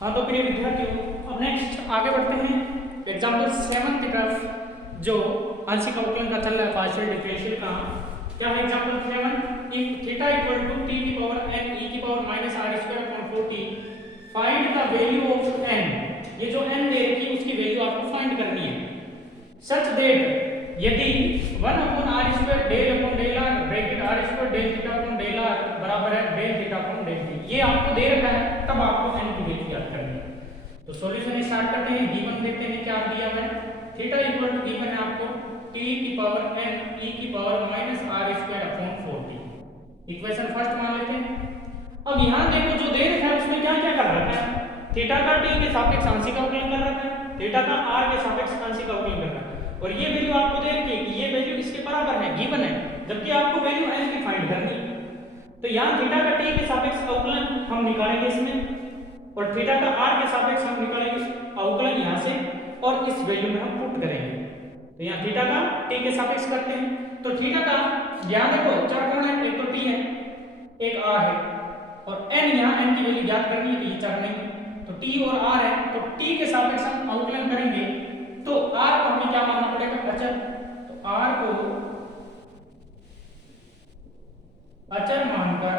हाँ तो प्रिय विद्यार्थियों, अब नेक्स्ट आगे बढ़ते हैं एग्जाम्पल 7 की तरफ, जो आंशिक अवकलन का चल रहा है, पार्शियल डिफरेंशियल का। क्या है example 7? If theta equal to T की पावर n e की power minus are square upon 40, find the value of n। ये जो n दे रखी है उसकी वैल्यू आपको फाइंड करनी है। सच दैट यदि 1 upon are square del upon del r bracket r square del theta upon del are बराबर है del theta upon del t, ये आपको दे रखा है, तब आपको n की वैल्यू याद करनी है। तो सॉल्यूशन स्टार्ट करते हैं। गिवन देखते हैं क्या दिया हुआ है। थीटा इक्वल टू गिवन है आपको t की पावर n e की power minus are square upon 40। Equation first मान लेते हैं। अब यहाँ देखो जो दे रखा है उसमें क्या क्या कर रखा है। थीटा का t के सापेक्ष आंशिक अवकलन कर रखा है, थीटा का r के सापेक्ष आंशिक अवकलन कर रखा है, और ये वैल्यू आपको दे रखी है कि ये वैल्यू इसके बराबर है, गिवन है, जबकि आपको वैल्यू n की फाइंड करनी है। तो यहाँ थीटा का t के सापेक्ष अवकलन हम निकालेंगे इसमें, और थीटा का r के सापेक्ष हम निकालेंगे अवकलन यहाँ से, और इस वैल्यू में हम पुट करेंगे। तो यहाँ थीटा का t के सापेक्ष करते हैं। तो थीटा का यहाँ देखो चार कोण है, एक तो t है, एक r है, और n यहाँ n की वैल्यू ज्ञात करनी है, तो ये चार नहीं, तो t और r है, तो t के सापेक्ष हम अवकलन करेंगे। तो r को हमें क्या मानना पड़ेगा? अचर। तो r को अचर मानकर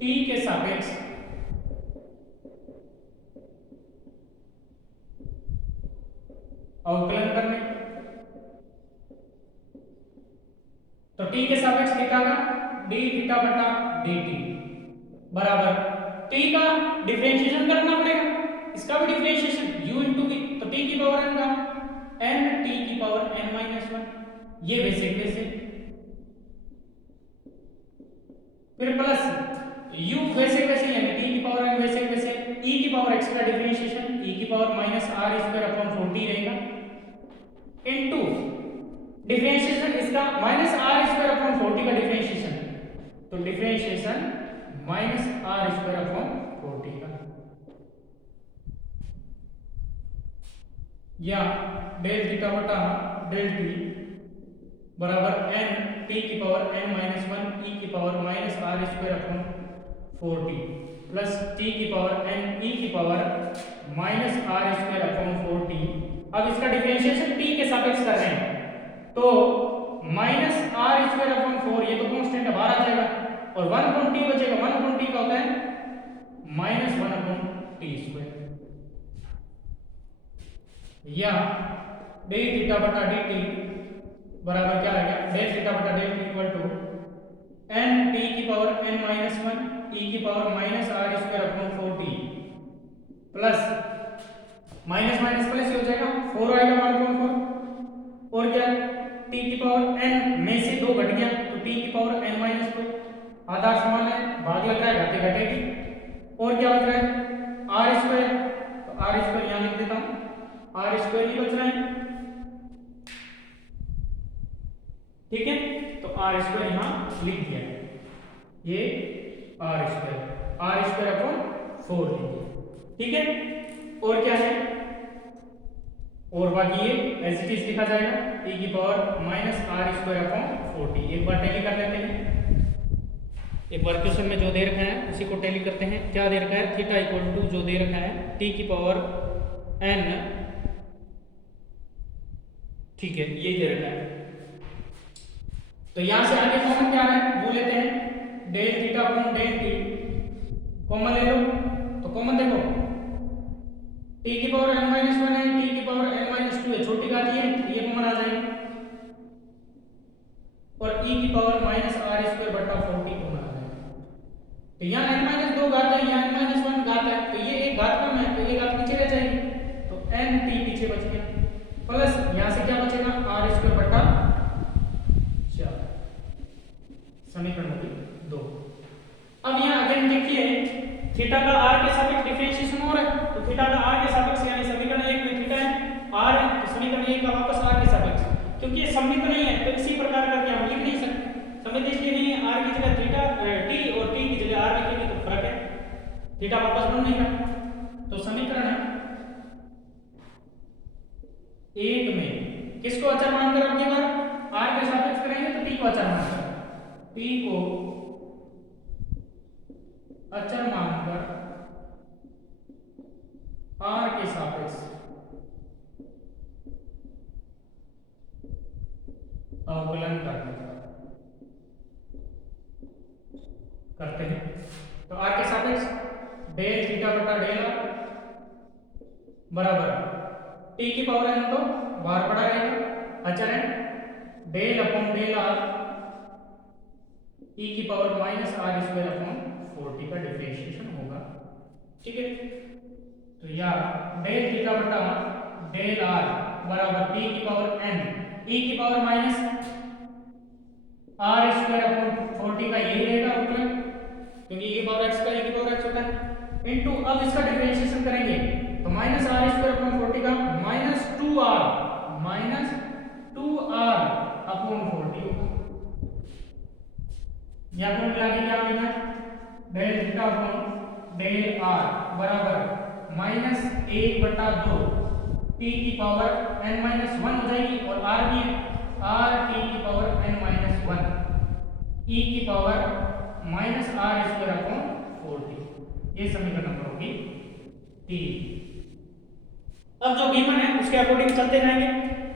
t के सापेक्ष अवकलन करने। तो t के सापेक्ष थीटा का d थीटा बटा dt बराबर t का डिफरेंशिएशन करना पड़ेगा, इसका भी डिफरेंशिएशन u इंटू v, तो t की पावर n का n t की पावर n माइनस 1, ये वैसे वैसे, फिर प्लस u वैसे वैसे यानी t की पावर n वैसे वैसे, e की पावर x का डिफरेंशिएशन e की power minus are square upon 40 रहेगा, इनटू डिफरेंशिएशन इसका माइनस आर स्क्वायर अपॉन 40 का डिफरेंशिएशन, तो differentiation minus are square upon 40 का, या डेल थीटा बटा डेल टी बराबर n t की पावर n माइनस 1 e की power minus are square upon 40 plus t की पावर n e की power minus are square upon 40। अब इसका डिफरेंशिएशन t के सापेक्ष कर रहे हैं, तो माइनस आर स्क्वायर अपॉन 4, ये तो कांस्टेंट है, बाहर आ जाएगा, और 1 अपॉन t बचेगा। 1 अपॉन t का होता है माइनस 1 अपॉन टी स्क्वायर, या d थीटा बटा dt बराबर क्या रहेगा? डेल थीटा बटा del t equal to n t की पावर n माइनस 1 e की power minus are square upon 40 plus minus minus plus हो जाएगा, 4 आएगा 1/4, और क्या t की पावर n में से 2 घट गया, तो t की पावर n माइनस 2, आधा समान है, भाग लग रहा है, घाते घटेगी, और क्या बच रहा है? आर स्क्वायर, तो आर स्क्वायर यहाँ लिख देता हूँ, आर स्क्वायर ही बच रहा है, ठीक है। तो आर स्क्वायर यहाँ लिख दिया, ये आर स्क्वायर अपॉन 4 लिख दिया, ठीक है। और क्या है? और बाकी ये एज इट इज लिखा जाएगा t की power minus are square upon 40। एक बार टैली कर लेते हैं, एक बार क्वेश्चन में जो दे रखा है उसी को टैली करते हैं। क्या दे रखा है? थीटा इक्वल टू जो दे रखा है t की पावर n, ठीक है, ये दे रखा है। तो यहां से आगे कॉमन क्या है वो लेते हैं, del theta upon del t common ले लो, तो कॉमन देखो t की पावर n माइनस 1 है, t की पावर n माइनस 2 है, छोटी घात ये कॉमन आ जाएगी, और e की पावर माइनस आर स्क्वायर बटा 40 कॉमन आ जाएगा। तो यहाँ n माइनस 2 घात है, यहाँ n माइनस 1 घात है, तो ये एक घात कम है, तो एक घात पीछे रह जाएगी, तो n t पीछे बच गया, प्लस यहाँ से क्या बचेगा? आर स्क्वायर बटा 4, समीकरण होगी 2। अब यहाँ अगेन देखिए थीटा का r के सापेक्ष डिफरेंशिएशन हो रहा है, तो थीटा का r के सापेक्ष यानी समीकरण 1 में थीटा है, r है, तो समीकरण 1 का वापस r के सापेक्ष, क्योंकि ये सममित नहीं है तो इसी प्रकार करके हम लिख नहीं सकते, सममित इसलिए नहीं है, r की जगह थीटा t और t की जगह r लिखेंगे तो फर्क है, थीटा वापस बन नहीं रहा। तो समीकरण है 1 में किसको अचर मानकर अब की बार r के सापेक्ष करेंगे, तो t को अचर मानकर, t को अचर मानकर आर के सापेक्ष अवकलन करते हैं। तो आर के सापेक्ष डेल थीटा बटा डेल आर बराबर टी की पावर एन तो बाहर पड़ा रहेगा अचर है del upon del R E की power minus are square upon 40 का डिफरेंशिएशन होगा। ठीक है, तो या डेल थीटा बटा डेल आर बराबर टी की पावर एन ई की power minus are square upon 40 का यही रहेगा अवकलन, क्योंकि e की पावर x का e की पावर x होता है इनटू अब इसका डिफरेंशिएशन करेंगे तो माइनस आर स्क्वायर अपॉन 40 का माइनस 2r अपॉन 40 होगा। यहाँ पर मिला के क्या मिला del theta upon del are बराबर माइनस 1/2 टी की पावर n माइनस 1 हो जाएगी और r भी r टी की पावर n माइनस 1 e की power minus are square upon 40, ये समीकरण नंबर होगी 3। अब जो गिवन है उसके अकॉर्डिंग चलते जाएंगे।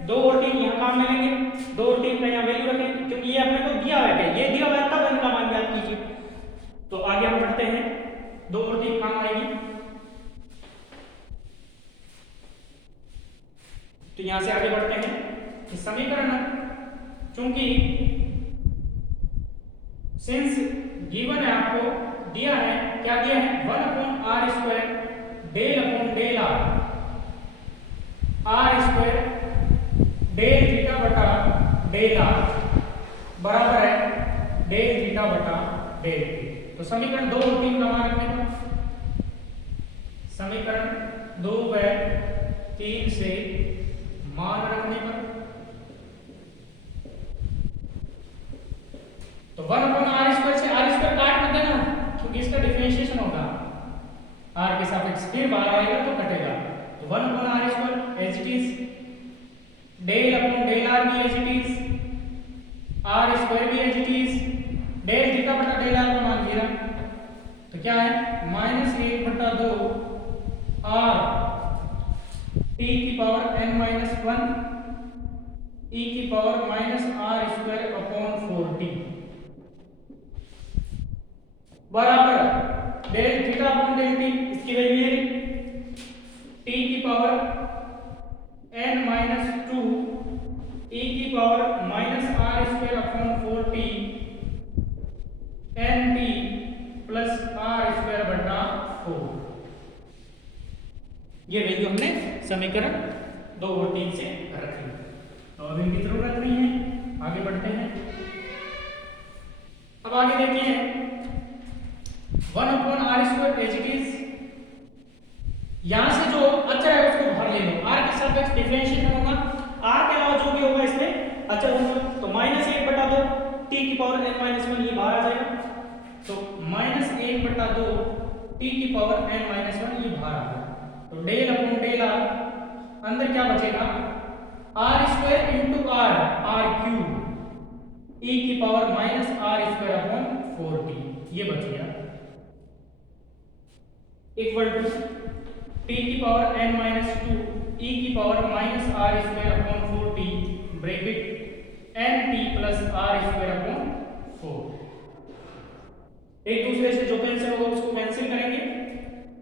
2 और 3 यहाँ काम में लेंगे, 2 और 3 का यहाँ वैल्यू रखें क्योंकि ये अपने को दिया हुआ है, ये दिया हुआ है तब इनका मान याद कीजिए। तो आगे हम बढ़ते हैं, 2 और 3 काम आएगी। तो यहां से आगे बढ़ते हैं कि समीकरण चूंकि सिंस गिवन है आपको दिया है, क्या दिया है 1 upon are square del upon del r square del theta बटा डेल आर बराबर है डेल थीटा बटा डेल टी। तो समीकरण 2 और 3 का मान रखने पर समीकरण 2 व 3 से मान रखने पर तो 1 अपॉन आर स्क्वायर से आर स्क्वायर काट मत देना क्योंकि इसका डिफरेंशिएशन होगा आर के सापेक्ष, फिर बाहर आएगा तो कटेगा। तो 1 upon are square as it is del upon del R भी as it is R square भी as it is del theta बटा डेल आर का मान गिरा तो क्या है माइनस 1/2 आर टी की पावर n माइनस 1 e की power minus are square upon 40 बराबर del theta upon del T, इसकी वैल्यू है t की पावर n माइनस 2 e की power minus are square upon 40 n t plus are square बटा 4। ये value हमने समीकरण 2 और 3 से रखी। तो अब इनकी जरूरत नहीं है, आगे बढ़ते हैं। अब आगे देखिए 1 upon are square as it is, यहां से जो अचर है उसको बाहर ले लो, आर के सापेक्ष डिफरेंशिएशन होगा, आर के अलावा जो भी होगा इसमें अचर होगा। तो माइनस 1/2 टी की पावर n माइनस 1 ये बाहर आ जाएगा, तो माइनस 1/2 टी की पावर n माइनस 1 ये बाहर आ गया। तो डेल अपॉन डेल आर अंदर क्या बचेगा R square into R R cube E की power minus are square upon 40 ये बच गया इक्वल टू टी की पावर n माइनस 2 ई की power minus are square upon 40 bracket n T plus are square upon 4। एक दूसरे से जो कैंसिल होगा उसको कैंसिल करेंगे,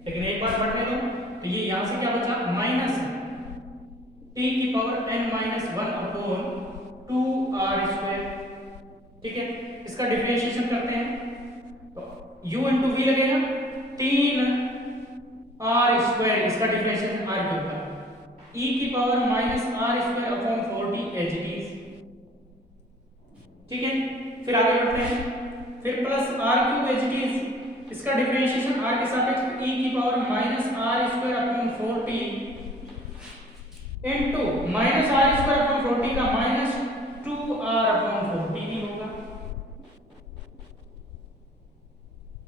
लेकिन एक बार पढ़ने दो। तो ये यहां से क्या बचा माइनस टी की power n minus 1 upon 2 r square. ठीक है, इसका डिफरेंशिएशन करते हैं तो u इंटू वी लगेगा 3 आर स्क्वायर, इसका डिफरेंशिएशन आर क्यूब का e की power minus are square upon 40 as it is. ठीक है, फिर आगे बढ़ते हैं, फिर plus r cube as it is, इसका डिफरेंशिएशन आर के सापेक्ष e की power minus are square upon 40 into minus are square upon 40 का माइनस 2r अपॉन 40 भी होगा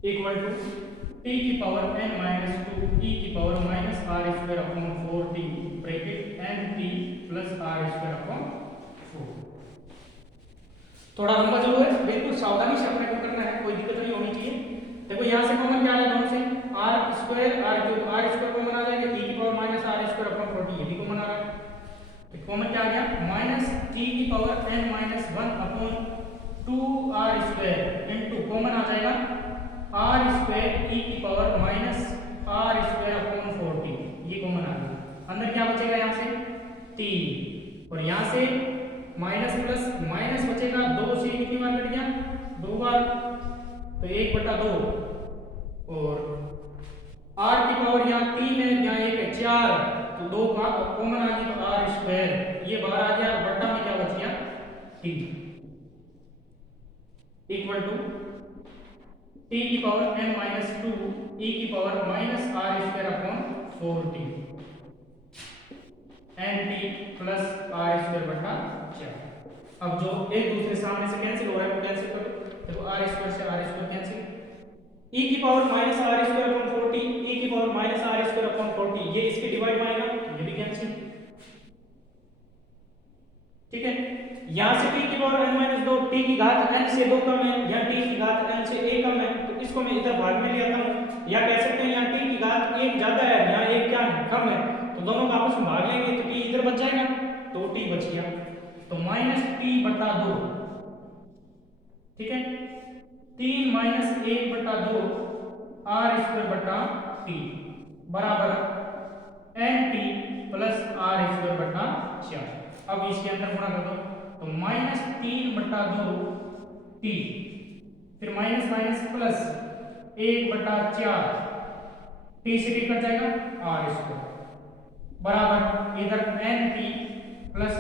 इक्वल टू t की पावर n माइनस 2 e की power minus are square upon 40 bracket n t plus are square upon 4। थोड़ा लंबा जरूर है, बिल्कुल सावधानी से अपने को करना है, कोई दिक्कत नहीं होनी चाहिए। देखो यहां से कॉमन क्या आ रहा है दोनों से R square R cube, R square common आ जाएगा e की पावर माइनस टी की power n minus 1 upon 2r² into common आ जाएगा r² e की पावर माइनस r² अपॉन 40, ये कॉमन आ गया। अंदर क्या बचेगा यहाँ से 3 और यहाँ से माइनस प्लस माइनस बचेगा 2 से कितनी बार कट गया 2 बार, तो 1/2 और r की पावर यहाँ 3 है, यहाँ 1 है 4, तो 2 का कॉमन आ गया तो r², ये बाहर आ गया, बट्टा में क्या बच गया t इक्वल टू t की पावर n माइनस 2 e की power minus r² upon 4t nt plus r²/4। अब जो एक दूसरे सामने से कैंसिल हो रहा है वो कैंसिल करो, देखो r² से r² कैंसिल, e की power minus r² upon 40 e की पावर माइनस r² अपॉन 40, ये इसके डिवाइड में आएगा, ये भी कैंसिल, ठीक है। यहाँ से t की पावर n माइनस 2, t की घात n से 2 कम है, या t की घात n से 1 कम है, तो इसको मैं इधर भाग में ले आता हूँ, या कह सकते हैं यहाँ t की घात 1 ज्यादा है, यहाँ 1 क्या है कम है, तो दोनों का आपस में भाग लेंगे तो t इधर बच जाएगा, तो t बच गया, तो माइनस t/2, ठीक है। 3 माइनस 1/2 r²/t बराबर nt प्लस r²/4। अब इसके अंदर गुणा कर दो, तो माइनस 3/2 t, फिर माइनस माइनस प्लस 1/4, t से t कट जाएगा r² बराबर इधर nt प्लस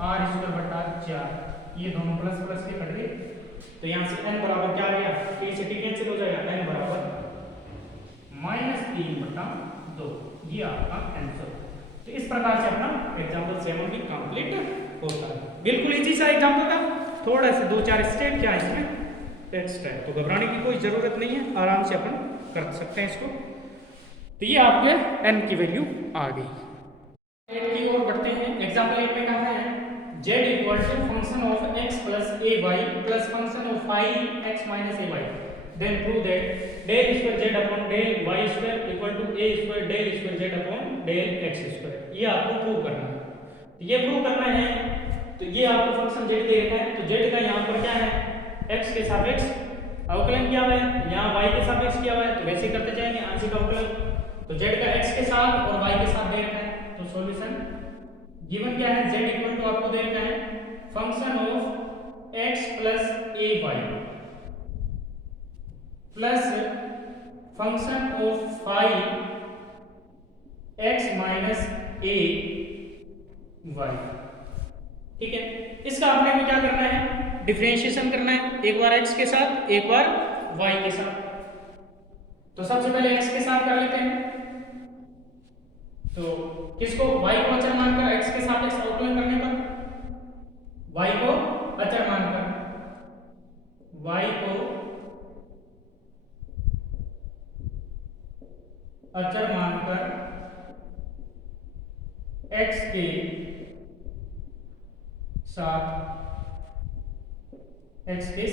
r²/4, ये दोनों प्लस प्लस के कट गए, तो यहाँ से n बराबर क्या आ गया, t से t कैंसिल हो जाएगा, n बराबर -3/2, ये आपका आंसर। तो इस प्रकार से अपना एग्जांपल 7 भी कंप्लीट होता है। बिल्कुल इजी सा एग्जांपल था, थोड़ा सा 2-4 स्टेप क्या है इसमें एक्स्ट्रा है, तो घबराने की कोई जरूरत नहीं है, आराम से अपन कर सकते हैं इसको। तो ये आपके n की वैल्यू आ गई। 8 की ओर बढ़ते हैं। एग्जांपल 8 में कहा है z equal to function of x plus ay plus function of phi x minus ay, then prove that del square z upon del y square equal to a square del square z upon del x square. ये आपको prove करना है, तो ये prove करना है, तो ये आपको फंक्शन z दे रखा है, तो z का यहाँ पर क्या है x के सापेक्ष अवकलन किया हुआ है, यहाँ y के सापेक्ष किया हुआ है, तो वैसे करते जाएंगे आंशिक अवकलन, तो z का x के साथ और y के साथ दे रखा है, तो सॉल्यूशन गिवन क्या है, z इक्वल टू आपको दे रखा है function of x plus ay plus function of phi x minus a y, ठीक है। इसका आपने में क्या करना है, डिफरेंशिएशन करना है, एक बार x के साथ एक बार y के साथ। तो सबसे पहले x के साथ कर लेते हैं, तो किसको y को अचर मानकर x के सापेक्ष अवकलन करने पर, y को अचर मानकर y को अचर मानकर x के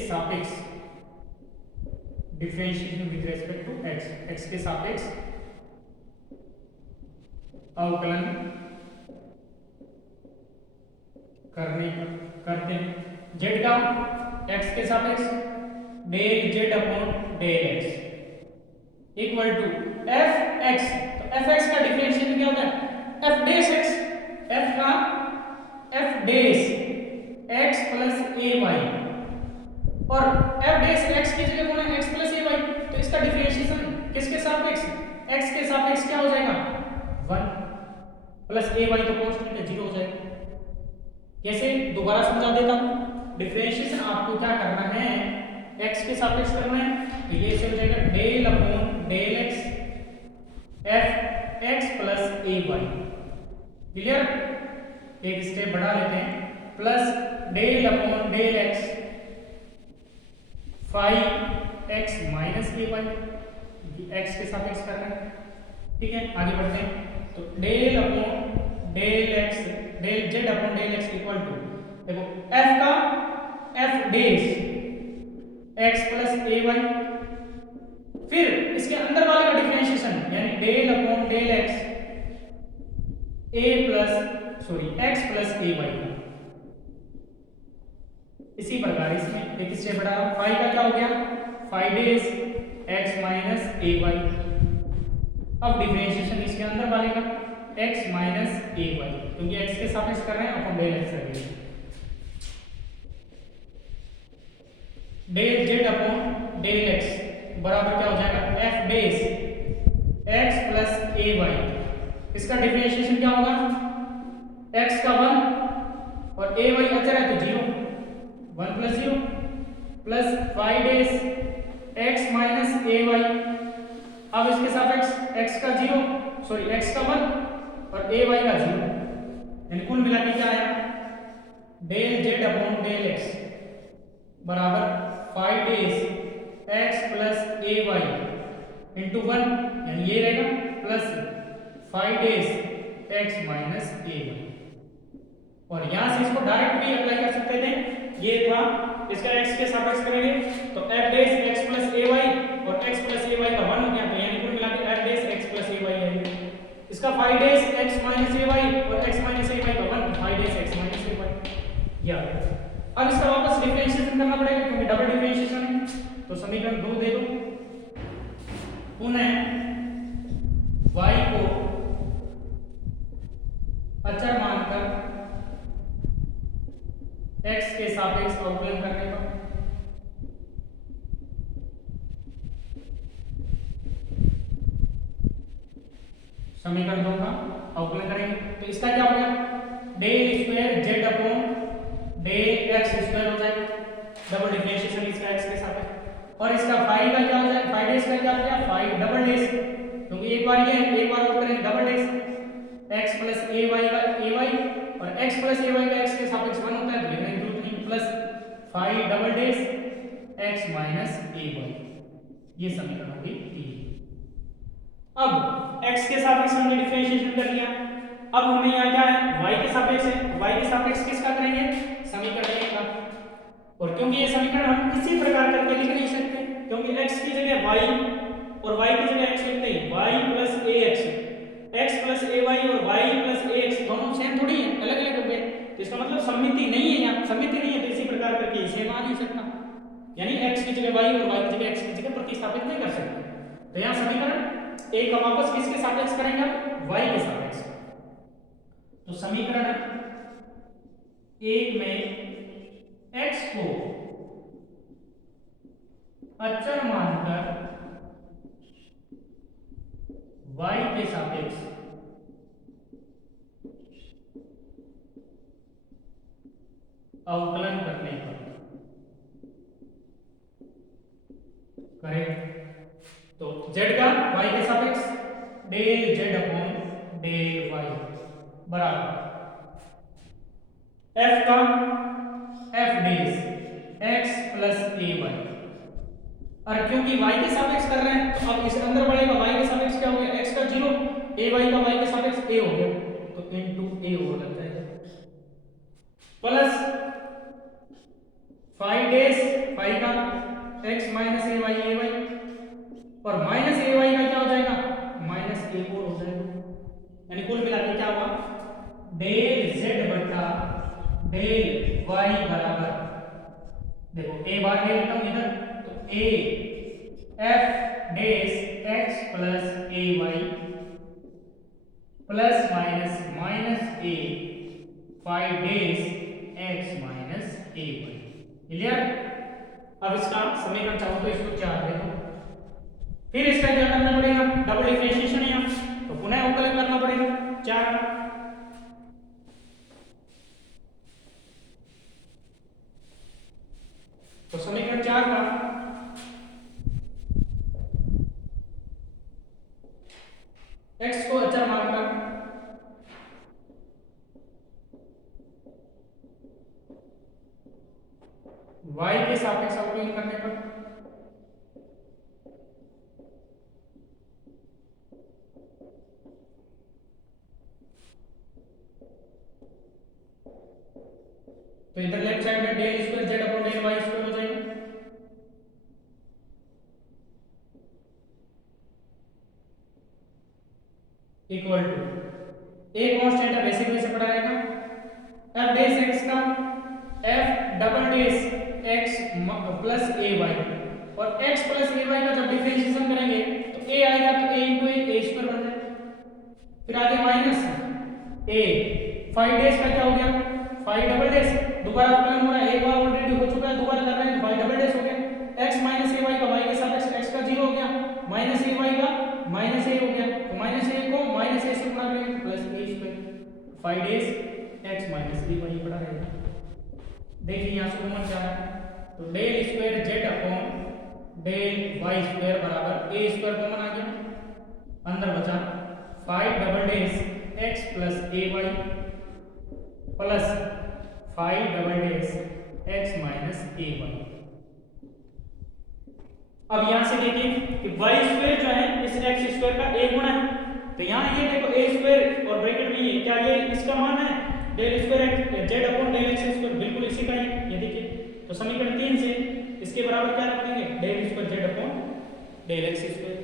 सापेक्ष differentiation with respect to x के सापेक्ष अवकलन करते हैं। z का x के सापेक्ष del z upon del x equal to fx, तो fx का डिफरेंशिएशन क्या होता है f डैश x, f का f dash x plus ay और f डैश x की जगह कौन है x प्लस ay, तो इसका डिफरेंशिएशन किसके सापेक्ष x के सापेक्ष क्या हो जाएगा 1 प्लस ay तो कांस्टेंट है 0 हो जाएगा। कैसे दोबारा समझा देता हूं, डिफरेंशिएशन आपको क्या करना है x के सापेक्ष करना है, तो ये ऐसे हो जाएगा del upon del x f x plus ay, clear. एक स्टेप बढ़ा लेते हैं, plus del upon del x phi x minus ay, x के सापेक्ष करना है, ठीक है। आगे बढ़ते हैं, तो del upon del x del z upon del x equal to, देखो f का f dash x plus ay, फिर इसके अंदर वाले का डिफरेंशिएशन यानी del upon del x a plus x plus ay, इसी प्रकार इसमें एक स्टेप बढ़ा, फाइव का क्या हो गया, 5 डेज x माइनस ए वाई। अब डिफरेंशिएशन इसके अंदर वाले का x माइनस ए वाई, क्योंकि x के सापेक्ष कर रहे हैं अपन डेल x करेंगे, del z upon del x बराबर क्या हो जाएगा, f dash x plus a y. इसका डिफरेंशिएशन क्या होगा, x का 1 और ए वाई अचर है तो 0, 1 plus 0 plus 5 days x minus ए वाई। अब इसके सापेक्ष x का 0 सॉरी x का 1 और ए वाई का 0, यानी कुल मिला के क्या आया, del z upon del x बराबर 5 days x plus a y into 1, यानी ये रहेगा प्लस 5 डेज x माइनस ए वाई। और यहां से इसको डायरेक्ट भी अप्लाई कर सकते थे, ये था इसका x के सापेक्ष करेंगे तो f dash x plus a y और x प्लस ए वाई का 1 हो गया, तो यानी कुल मिला के f dash x plus a Y है। इसका 5 डेज x माइनस ए वाई और x माइनस ए वाई का 1, 5 डेज x माइनस ए वाई। या अब इसका वापस डिफरेंशिएशन करना पड़ेगा क्योंकि डबल डिफरेंशिएशन है, तो समीकरण 2 दे दो, पुनः y को अचर मानकर x के सापेक्ष अवकलन करने पर समीकरण 2 का अवकलन करेंगे, तो इसका क्या हो गया, del square z upon del x square हो जाएगा, डबल डिफरेंशिएशन इसका x के सापेक्ष। और इसका 5 का क्या हो जाएगा, 5 डेज का क्या हो गया, 5 डबल डेज, क्योंकि एक बार ये एक बार और करेंगे double days, x plus a Y का ए वाई और x प्लस ए वाई का x के सापेक्ष 1 होता है, तो लिखने की जरूरत नहीं, plus 5 double days x minus ए वाई। ये समीकरण होगी 3। अब x के सापेक्ष हमने डिफरेंशिएशन कर लिया, अब हमें यहाँ क्या है, y के सापेक्ष है, y के सापेक्ष किसका करेंगे, समीकरण 1 का। और क्योंकि ये समीकरण हम किसी प्रकार करके लिख नहीं सकते, क्योंकि x की जगह y और y की जगह x लिखते हैं, y plus ax, x plus ay और y प्लस ax दोनों सेम थोड़ी है, अलग अलग हो गए, तो इसका मतलब सममिति नहीं है, यहाँ सममिति नहीं है, तो इसी प्रकार करके इसे मान नहीं सकता, यानी x की जगह y और y की जगह x की जगह प्रतिस्थापित नहीं कर सकते। तो यहाँ समीकरण 1 का वापस किसके सापेक्ष करेंगे, y के सापेक्ष। तो समीकरण 1 में x को अचर मानकर y के सापेक्ष अवकलन करने पर करें, तो z का y के सापेक्ष del z upon del y बराबर f का f dash x plus a y. और क्योंकि y के सापेक्ष कर रहे हैं तो अब इस अंदर बढ़ेगा, y के सापेक्ष क्या हो गया, x का 0, ए वाई का y के सापेक्ष a हो गया, तो इनटू a हो लग जाएगा, प्लस 5 डेज 5 का x माइनस ए वाई और माइनस ए वाई का क्या हो जाएगा, माइनस ए हो जाएगा, यानी कुल मिला के क्या हुआ, डेल z बटा डेल y बराबर, देखो a बार ले लेता हूं इधर, तो a f dash x plus a y plus minus minus a 5 days x minus A y. Clear. अब इसका समीकरण चाहो तो इसको 4 दे दो, फिर इसका क्या करना पड़ेगा, डबल डिफरेंशिएशन है यहाँ, तो पुनः अवकलन करना पड़ेगा 4। तो समीकरण 4 का x को अचर मानकर y के सापेक्ष अवकलन करने पर तो इधर लेफ्ट साइड में del square z upon del y square हो जाएगा, इक्वल टू एक कांस्टेंट है, वैसे वैसे पढ़ा रहेगा, f डेज x का f double days plus a y, और x प्लस ए वाई का जब डिफरेंशिएशन करेंगे तो a आएगा तो a इंटू ए स्क्वायर बन जाएगा। फिर आगे माइनस ए 5 डेज का क्या हो गया 5 डबल डेज, दोबारा अवकलन हो रहा है, एक बार ऑलरेडी हो चुका है, दोबारा कर रहे हैं 5 डबल डेज हो गया। x माइनस ए वाई का y के साथ x का 0 हो गया, माइनस ए वाई का माइनस ए हो गया, तो माइनस ए को माइनस ए से गुणा करेंगे plus a square, 5 days x minus A y पड़ा रहेगा। देखिए यहाँ से कॉमन क्या है, तो del square z upon del y square बराबर a स्क्वायर कॉमन आ गया, अंदर बचा 5 double days x plus a y plus 5 double days x minus A Y. अब यहां से देखिए कि y स्क्वायर जो है इस x स्क्वायर का a गुना है, तो यहाँ ये देखो a स्क्वायर और ब्रैकेट में ये क्या ये इसका मान है del square z upon del x square, बिल्कुल इसी का ही ये देखिए। तो समीकरण 3 से इसके बराबर क्या रख देंगे del square z upon del x square,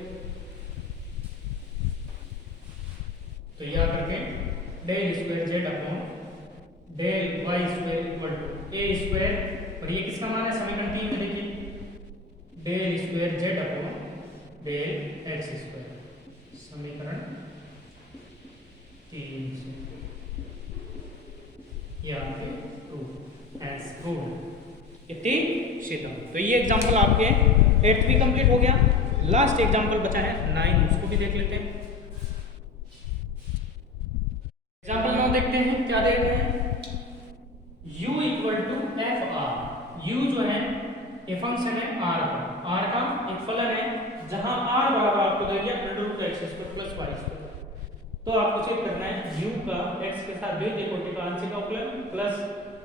तो यह करके del square z upon del y square equal to a square, और ये किसका मान है समीकरण 3 में देखिए del square z upon del x square, समीकरण 3 से यहाँ पे प्रूव एज प्रूव इतनी सिद्धम। तो ये एग्जांपल आपके 8th भी कंप्लीट हो गया, लास्ट एग्जांपल बचा है 9, उसको भी देख लेते हैं। एग्जांपल 9 देखते हैं, क्या देख रहे हैं, u equal to f r, u जो है ये फंक्शन है r का एक फलन है, जहां r बराबर आपको दे दिया √x² प्लस y स्क्वायर, तो आपको चेक करना है u का x के साथ द्वितीय कोटि का आंशिक अवकलन प्लस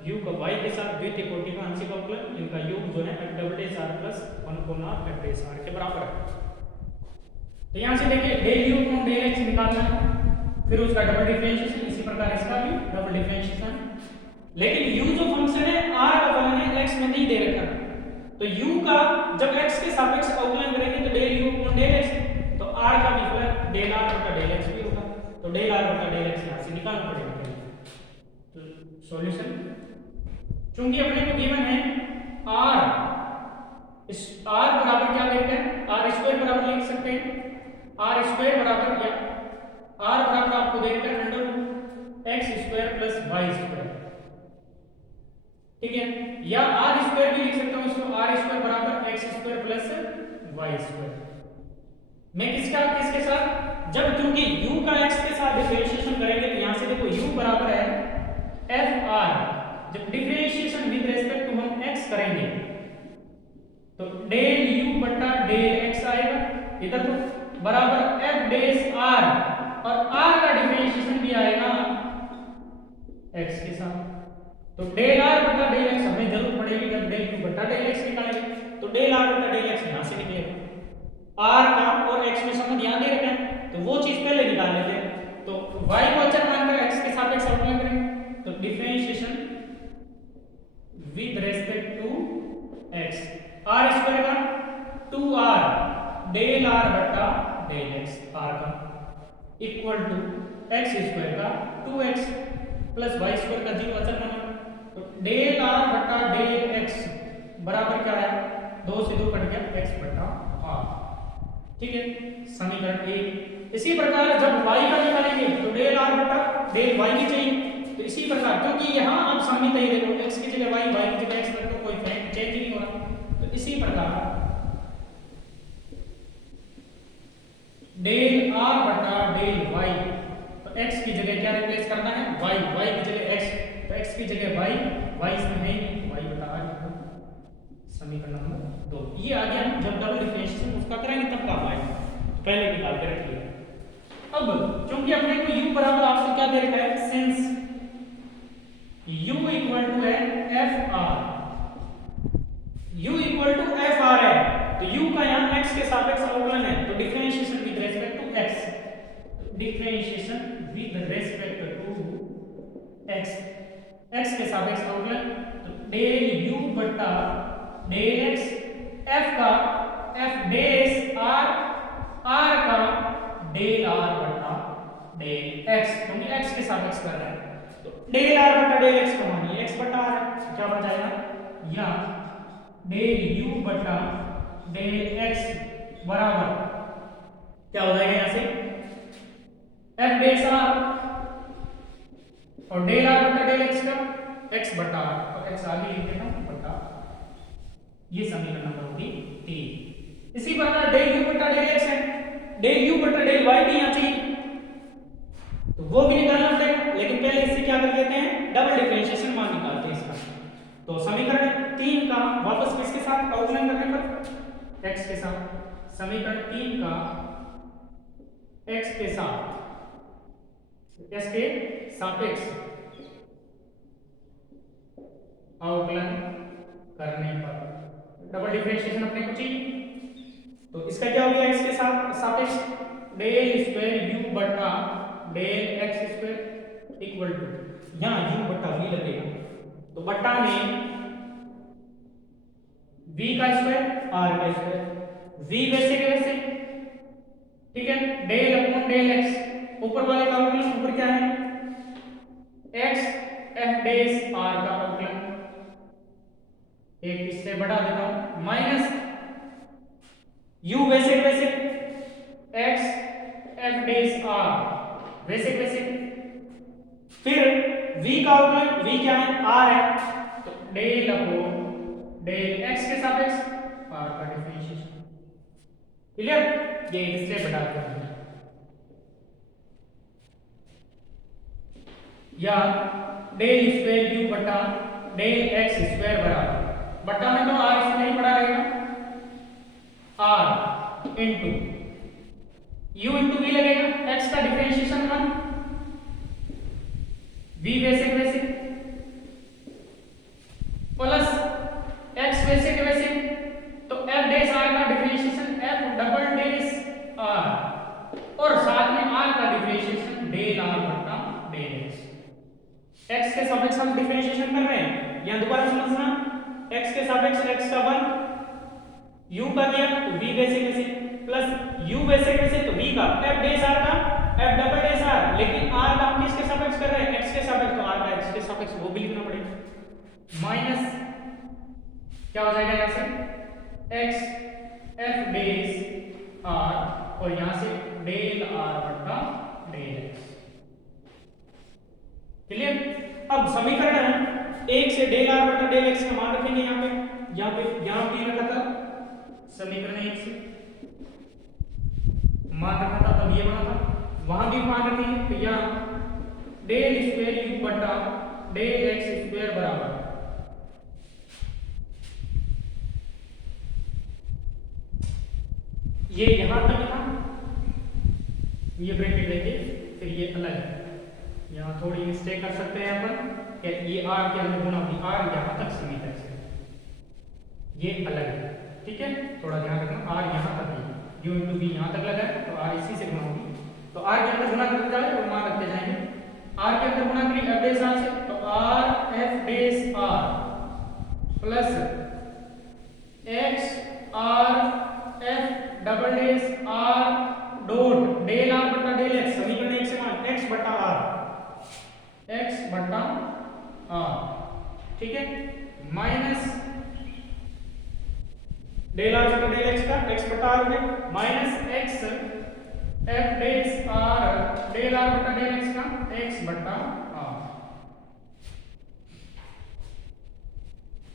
u का y के साथ द्वितीय कोटि का आंशिक अवकलन, इनका योग जो है f∬r प्लस 1/r f∬r के बराबर है। तो यहां से देखिए del u upon del x निकालना है, फिर उसका डबल डिफरेंशिएशन, इसी प्रकार इसका भी डबल डिफरेंशिएशन। लेकिन u जो फंक्शन है r का फलन है, x में नहीं दे रखा, तो u का जब x के सापेक्ष अवकलन करेंगे तो del u upon del x, तो r का भी फलन डेल r बटा डेल x भी होगा, तो डेल r बटा डेल x यहां से निकालना पड़ेगा। तो सॉल्यूशन, चूंकि अपने को गिवन है r, इस r बराबर क्या देखते हैं r स्क्वायर बराबर लिख सकते हैं, r स्क्वायर बराबर या r बराबर आपको देखते हैं √x² प्लस y स्क्वायर, ठीक है, या r स्क्वायर भी लिख सकता हूं इसको, r² बराबर x² प्लस y स्क्वायर। मैं किसके साथ, जब क्योंकि u का x के साथ डिफरेंशिएशन करेंगे तो यहां से देखो u बराबर है एफ आर, जब डिफरेंशिएशन विद रेस्पेक्ट टू हम x करेंगे तो डेल u बटा डेल x आएगा, इधर तो बराबर f डेश r, और r का डिफरेंशिएशन भी आएगा x के साथ, तो डेल r बटा डेल x हमें जरूर पड़ेगी जब डेल u बटा डेल x निकालेंगे, तो डेल r बटा डेल x यहां से निकलेगा, r का और x में संबंध यहां दे रखा है तो वो चीज पहले निकाल लेते हैं। तो y को अचर मानकर x के सापेक्ष अवकलन करेंगे, तो differentiation with respect to x, r square का 2r डेल r बटा डेल x, r का इक्वल टू x स्क्वायर का 2x प्लस y स्क्वायर का 0 अचर माना, तो डेल r बटा डेल x बराबर क्या है 2 से 2 कट गया x बटा r, ठीक है, समीकरण 1। इसी प्रकार जब y का निकालेंगे तो डेल r बटा डेल y की चाहिए, तो इसी प्रकार क्योंकि यहाँ आप समित ही देखो x की जगह y, y की जगह x रखो, कोई चेंज नहीं हो रहा, तो इसी प्रकार डेल r बटा डेल y, तो x की जगह क्या रिप्लेस करना है y, y की जगह x, तो x की जगह y, y इसमें है ही y बटा r, समीकरण नंबर 2। ये आ गया, जब डबल डिफरेंशिएशन उसका करेंगे तब काम आएगा, पहले निकाल के रखिए। अब क्योंकि अपने को u बराबर आपको क्या दे रखा है, सिंस u इक्वल टू है f r, u equal to f r है, तो u का यहाँ x के सापेक्ष अवकलन है, तो differentiation with respect to x, differentiation with respect to x के सापेक्ष अवकलन, तो डेल u बटा डेल x, f का f डेश r, r का डेल r बटा डेल x, क्योंकि x के सापेक्ष कर रहा है, तो डेल r बटा डेल x का मान x बटा r, क्या बन जाएगा, या डेल यू बटा डेल एक्स बराबर क्या हो जाएगा यहां से एफ डेल आर और डेल आर बटा डेल एक्स का एक्स बटा आर, तो एक्स आगे लिख देता हूं बटा, ये समीकरण नंबर होगी 3। इसी प्रकार डेल यू बटा डेल एक्स है, डेल यू बटा डेल वाई भी यहां चाहिए तो वो भी निकालना पड़ेगा, लेकिन पहले इससे क्या कर लेते हैं डबल डिफरेंशिएशन मान निकालते हैं इसका। तो समीकरण 3 का वापस किसके साथ अवकलन करने पर x के साथ, समीकरण 3 का x के साथ x के सापेक्ष अवकलन करने पर डबल डिफरेंशिएशन अपने को चाहिए, तो इसका क्या हो गया x के साथ सापेक्ष डेल स्क्वायर u बटा del x square equal to यहां u बटा v लगेगा तो बट्टा में v का स्क्वायर r का स्क्वायर, v वैसे के वैसे, ठीक है, डेल अपॉन डेल x ऊपर वाले का अवकलन, ऊपर क्या है x f डेश r का अवकलन, एक इससे बढ़ा देता हूं माइनस u वैसे के वैसे x f डेश r वैसे कैसे, फिर v का अवकलन, v क्या है r है तो डेल अपॉन डेल x के सापेक्ष r का डिफरेंशिएशन, क्लियर, ये इससे बढ़ा कर या डेल स्क्वायर u बटा डेल x स्क्वायर बराबर बटा में तो r इसमें नहीं पड़ा रहेगा r into u into v लगेगा, x का डिफरेंशिएशन 1 v वैसे के वैसे प्लस x वैसे के वैसे तो f डैश r का differentiation f double dash r और साथ में r का डिफरेंशिएशन डेल r बटा डेल x, x के सापेक्ष हम डिफरेंशिएशन कर रहे हैं, यहां दोबारा समझना x के सापेक्ष x का 1 u का दिया तो v वैसे कैसे प्लस u वैसे कैसे तो v का f डैश r का f डबल डैश r, लेकिन r का हम किसके सापेक्ष कर रहे हैं x के सापेक्ष, तो r का x के सापेक्ष वो भी लिखना पड़ेगा माइनस क्या हो जाएगा यहां से x f डैश r और यहां से डेल r बटा डेल x, क्लियर। अब समीकरण 1 से डेल r बटा डेल x का मान रखेंगे यहां पे यहां भी रखा था समीकरण 1 से मान रखा था तब ये बना था, वहां भी मान रखेंगे तो यहां डेल स्क्वायर u बटा डेल x स्क्वायर बराबर ये यहां तक था, ये ब्रैकेट देखिए फिर ये अलग है, यहां थोड़ी मिस्टेक कर सकते हैं अपन कि ये r के अंदर गुना होगी, r यहां तक सीमित है, ये अलग है, ठीक है, थोड़ा ध्यान रखना r यहां तक है, u इंटू v यहां तक लगा है तो r इसी से गुना होगी, तो r के अंदर गुना करते जाए और मान रखते जाएंगे, r के अंदर गुना करेंगे f डैश r से तो r f dash r plus x r f double dash r dot del r बटा डेल x, समीकरण 1 से मान x बटा r, ठीक है, माइनस डेल r बटा डेल x का x बटा r है minus x f dash r del r बटा डेल x का x बटा r,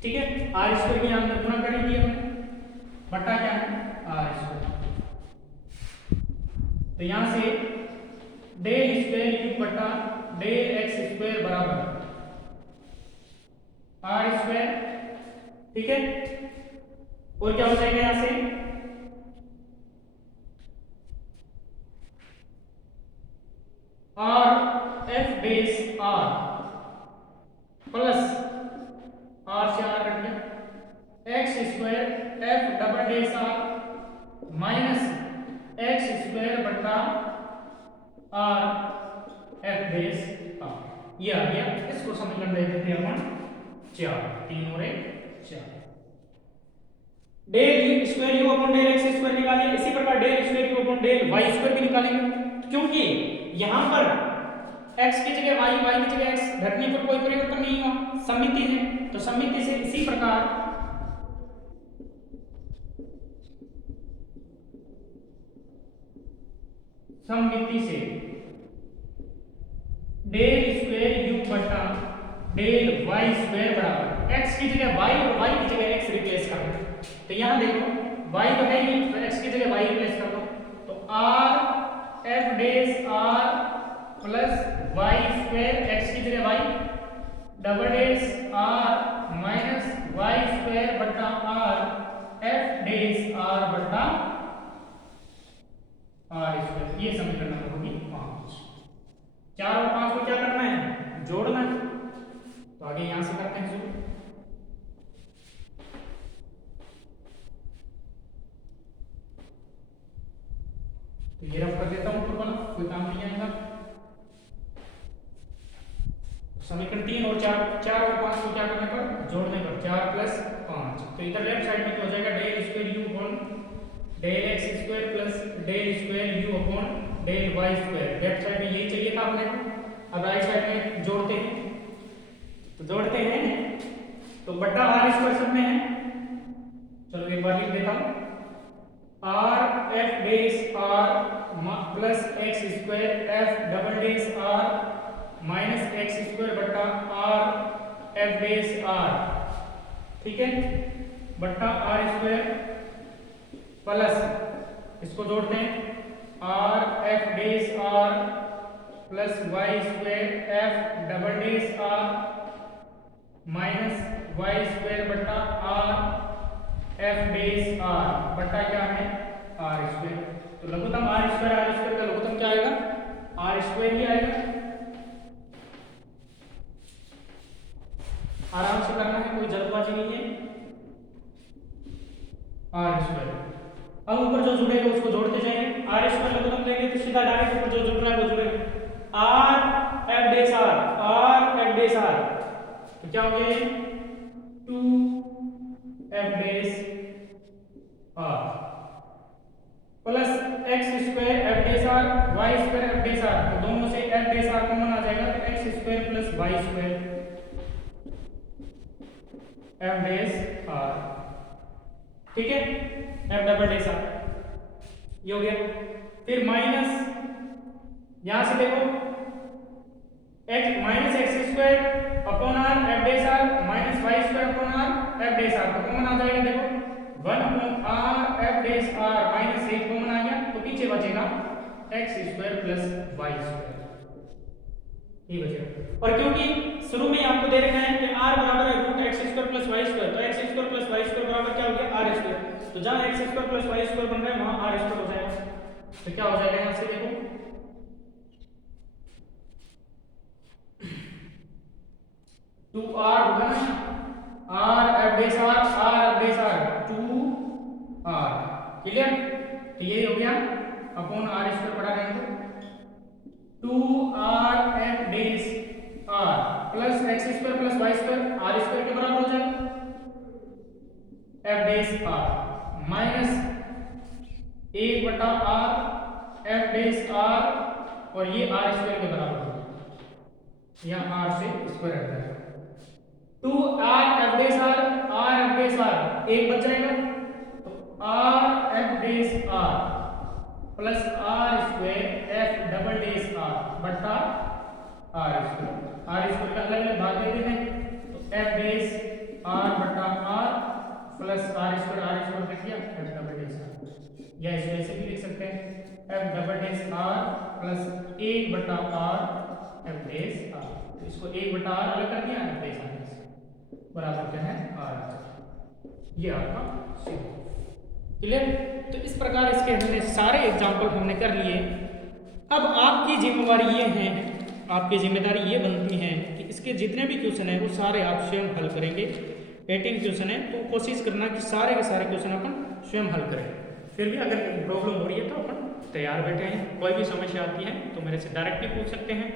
ठीक है, r स्क्वायर के यहां गुना करेंगे हमने बटा क्या है r स्क्वायर, तो यहां से डेल स्क्वायर u बटा डेल x स्क्वायर बराबर r स्क्वायर, ठीक है, और क्या हो जाएगा यहां से r f dash r plus r से r कट गया x square f double dash r minus x square बटा r f डैश r, ये आ गया, इसको समीकरण दे देते हैं अपन 4, 3 और 1 4, del square u upon del x square निकालिए, इसी प्रकार del square u upon del y square भी निकालेंगे, क्योंकि यहां पर x की जगह y की जगह x रखने पर कोई परिवर्तन नहीं हुआ, सममिति है, तो सममिति से इसी प्रकार सममिति से डेल स्क्वायर u बटा डेल y स्क्वायर बराबर x की जगह y और y की जगह x रिप्लेस कर दो। तो यहां देखो y तो है ही, तो x की जगह y रिप्लेस कर दो, तो r f dash r plus y square x की जगह y double dash r minus y square बटा r f डेश r बटा r स्क्वायर। ये समीकरण नंबर होगी 5। 4 और 5 को क्या करना है, जोड़ना है। तो आगे यहां से करते हैं शुरू। तो ये रफ कर देता हूं ऊपर वाला, कोई काम नहीं आएगा। समीकरण 3 और 4 और 5 को क्या करने पर, जोड़ने पर 4 प्लस 5। तो इधर लेफ्ट साइड में तो हो जाएगा del square U upon del x square plus del square U upon del Y square. Left side में यही चाहिए था अपने को। अब राइट साइड में जोड़ते हैं, तो जोड़ते हैं तो बटा आर स्क्वायर सब में है। चलो एक बार लिख देता हूं, R F dash R plus X square F double dash are minus x square बटा आर एफ डेश आर, ठीक है, बटा आर स्क्वायर प्लस इसको जोड़ते हैं R F dash R plus Y square F double dash are minus Y square बटा R F dash R बटा क्या है, आर स्क्वायर। तो लघुत्तम आर स्क्वायर का लघुत्तम क्या आएगा, आर स्क्वायर ही आएगा। आराम से करना है, कोई जल्दबाजी नहीं है। आर स्क्वायर, अब ऊपर जो जुड़ेगा उसको जोड़ते जाएंगे। आर स्क्वायर लघुत्तम लेंगे तो सीधा डायरेक्ट ऊपर जो जुड़ रहा है वो जुड़ेगा। R F dash R, R F dash are, तो क्या हो गया, 2 F dash R plus X square F dash R Y square F dash are. तो दोनों से एफ डेश आर कॉमन आ जाएगा, तो x square plus Y square F dash R, ठीक है, एफ डबल डेश आर, ये हो गया। फिर माइनस यहां से देखो x minus x square upon r F dash are minus Y square upon r F dash are, तो कॉमन आ जाएगा। देखो 1 upon r F dash are minus 1 common आ गया, तो पीछे बचेगा x square plus Y square, ये बचेगा। और क्योंकि शुरू में आपको दे रखा है कि r बराबर है root x square plus Y square, तो x square plus Y square बराबर क्या हो गया, आर स्क्वायर। तो जहां x square plus Y square बन रहा है वहां आर स्क्वायर हो जाएगा। तो क्या हो जाएगा यहां से देखो, टू आर होगा ना, R F dash R F dash R 2 R, clear. तो ये हो गया अपॉन आर स्क्वायर बड़ा रहेगा 2 R F dash R plus X square plus Y square R square के बराबर हो जाएगा एफ डेश आर माइनस 1 बटा आर एफ डेश आर और ये आर स्क्वायर के बराबर हो जाएगा, यहाँ आर से स्क्वायर हट जाएगा। 2 आर एफ डेश आर एक बच जाएगा, तो R F dash R plus are square F double dash R बटा आर स्क्वायर। आर स्क्वायर का अलग अलग भाग देते हैं, तो एफ डेश आर बटा आर प्लस आर स्क्वायर कर दिया एफ डबल डेश आर, या इसे ऐसे भी लिख सकते हैं F double dash R plus 1 बटा आर एफ डेश आर। तो इसको 1 बटा आर अलग कर दिया, एफ डेश आर बराबर क्या है, आर। ये आपका क्लियर। तो इस प्रकार इसके हमने सारे एग्जाम्पल हमने कर लिए। अब आपकी जिम्मेवारी ये है, आपकी जिम्मेदारी ये बनती है कि इसके जितने भी क्वेश्चन हैं वो सारे आप स्वयं हल करेंगे। 18 क्वेश्चन है, तो कोशिश करना कि सारे के सारे क्वेश्चन अपन स्वयं हल करें। फिर भी अगर प्रॉब्लम हो रही है तो अपन तैयार बैठे हैं, कोई भी समस्या आती है तो मेरे से डायरेक्टली पूछ सकते हैं।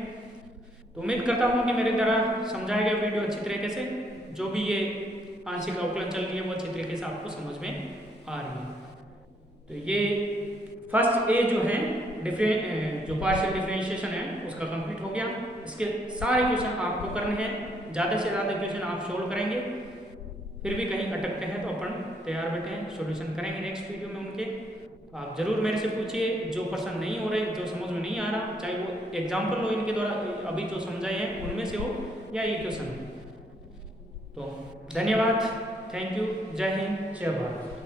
तो उम्मीद करता हूँ कि मेरे द्वारा समझाया गया वीडियो अच्छी तरीके से, जो भी ये आंशिक अवकलन चल रही है वो अच्छी तरीके से आपको समझ में आ रही है। तो ये फर्स्ट ए जो है जो पार्शियल डिफरेंशिएशन है उसका कंप्लीट हो गया। इसके सारे क्वेश्चन आपको करने हैं, ज़्यादा से ज़्यादा क्वेश्चन आप सोल्व करेंगे। फिर भी कहीं अटकते हैं तो अपन तैयार बैठे हैं, सॉल्यूशन करेंगे नेक्स्ट वीडियो में उनके। आप जरूर मेरे से पूछिए, जो क्वेश्चन नहीं हो रहे, जो समझ में नहीं आ रहा, चाहे वो एग्जाम्पल हो इनके द्वारा अभी जो समझाए हैं उनमें से हो या ये क्वेश्चन। तो धन्यवाद, थैंक यू, जय हिंद, जय भारत।